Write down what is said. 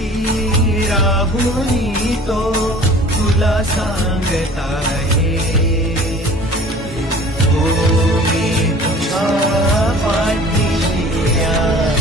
पाठी राहुनी तो तुला सांगत आहे, हो मी तुझ्या पाठीशी आहे.